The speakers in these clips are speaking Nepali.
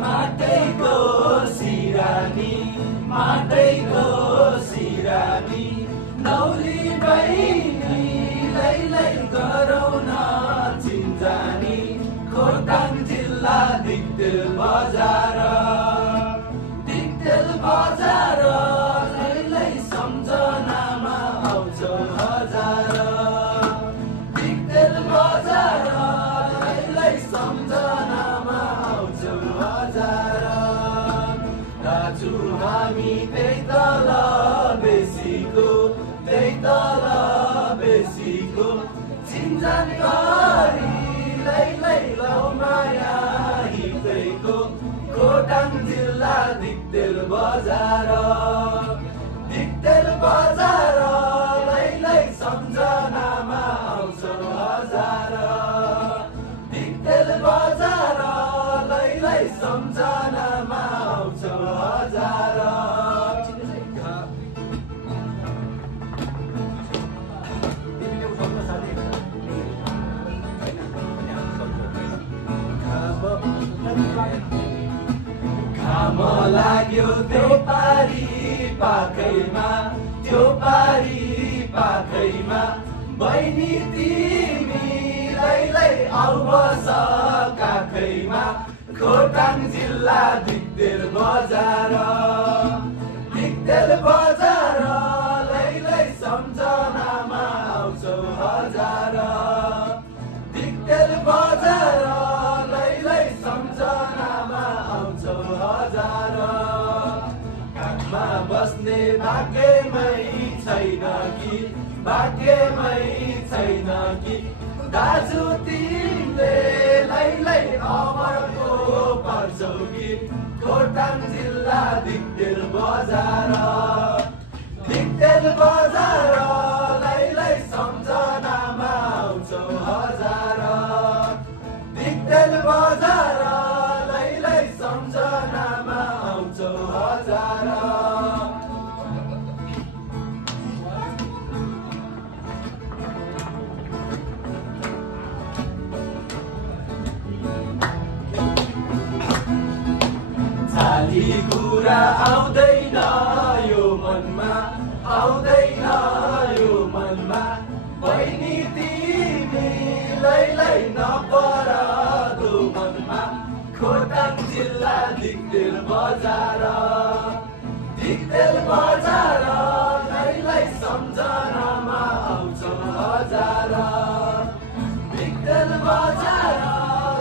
माटैको सिरानी माटैको सिरानी नौली बहिनी लैलै गरौँ न चिन्जानी खोटाङ जिल्ला दिक्तेल बजार लैलै सम्झनामा आउँछौ हजार दिक्तेल बजार लैलै सम्झनामा आउँछौ हजार दाजु हामी त्यही तल बेसीको चिन्जान गरी लैलै लौ माया हितैको खोटाङ जिल्ला दिक्तेल बजार लैलै सम्झनामा आउँछौ हजार दिक्तेल बजार लैलै सम्झनामा आउँछौ हजार घाम लाग्यो त्यो पारी पाखैमा बहिनी तिमी लैलै आउ बस काखैमा खोटाङ जिल्ला दिक्तेल बजार लैलै सम्झनामा आउँछौ हजार दिक्तेल बजार लैलै सम्झनामा आउँछौ हजार काखमा बस्ने भाग्यमै छैन कि दाजु तिमीले लैलै अमरको पर्छौ कि खोटाङ जिल्ला दिक्तेल बजार लैलै सम्झनामा आउँछौ हजार दिक्तेल बजार लैलै सम्झनामा आउँछौ हजार खाली कुरा आउँदैन यो मनमा बहिनी तिमी लैलै नपर मनमा खोटाङ जिल्ला दिक्तेल बजार लैलै सम्झनामा आउँछौ हजार दिक्तेल बजार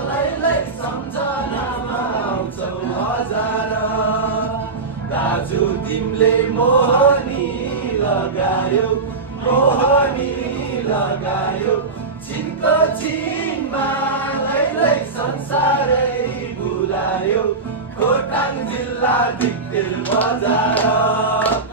लैलै सम्झनामा आउँछौ हजार दाजु तिमीले मोहनी लगायो चिनको चिनमा लैलै संसारै भुलायो खोटाङ जिल्ला दिक्तेल बजार